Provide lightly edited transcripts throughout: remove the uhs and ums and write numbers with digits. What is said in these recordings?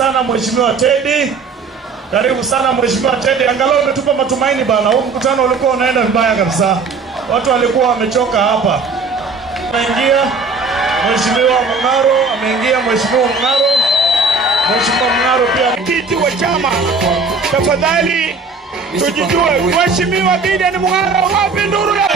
sana Mheshimiwa Teddy. Karibu sana Mheshimiwa Teddy. Angalau umetupa matumaini bana. Huu mkutano ulikuwa unaenda vibaya kabisa. Watu walikuwa wamechoka hapa. Ameingia Mheshimiwa Mungaro, ameingia Mheshimiwa Mungaro. Mheshimiwa Mungaro pia kiti wa chama. Tafadhali tujijue. Mheshimiwa Biden Mungaro wapi nduru na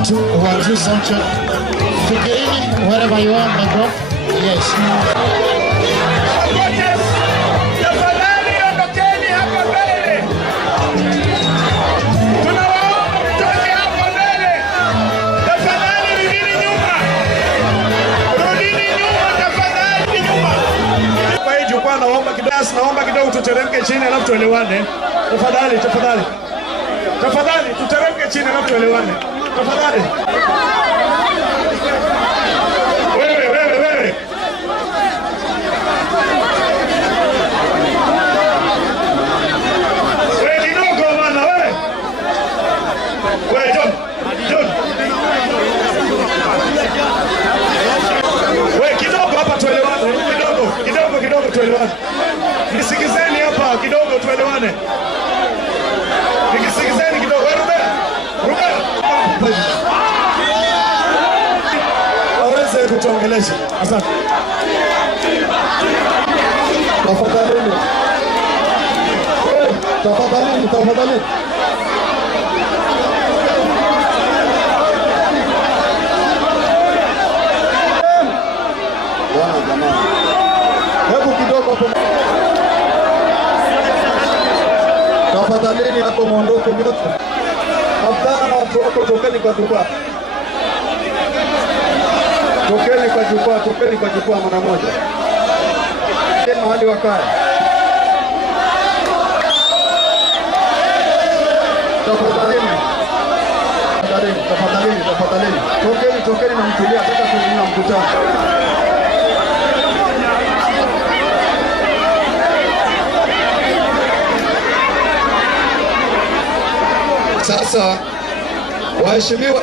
One, two, something. Figurine, wherever you are, my bro. Yes. tafadhali ondokeni hapa mbele. Tunawaomba mtoke hapa mbele. Tafadhali rudini nyuma. Rudini nyuma tafadhali nyuma. kwa hii jukwaa naomba kidogo tuteremke chini alafu tuelewane. Tafadhali. Tafadhali tuteremke chini alafu tuelewane. Tafadhali. Wewe. Wewe kidogo bwana wewe. Wewe John. Wewe kidogo hapa tuelewane. Kidogo tuelewane. Nisikizeni hapa kidogo tuelewane. Nisikizeni kidogo. Ruben. Aweze kutuongelesha. Asante. Tafadhali. Hebu kidogo hapo. Tafadhali hapo muondoke kidogo. Hapana na watu wako tokeni kwa jukwaa. Tokeni kwa jukwaa mara moja. Mahali wakae. Tafadhali. Tokeni na mtulia hata kuingia mkutano. Sasa waheshimiwa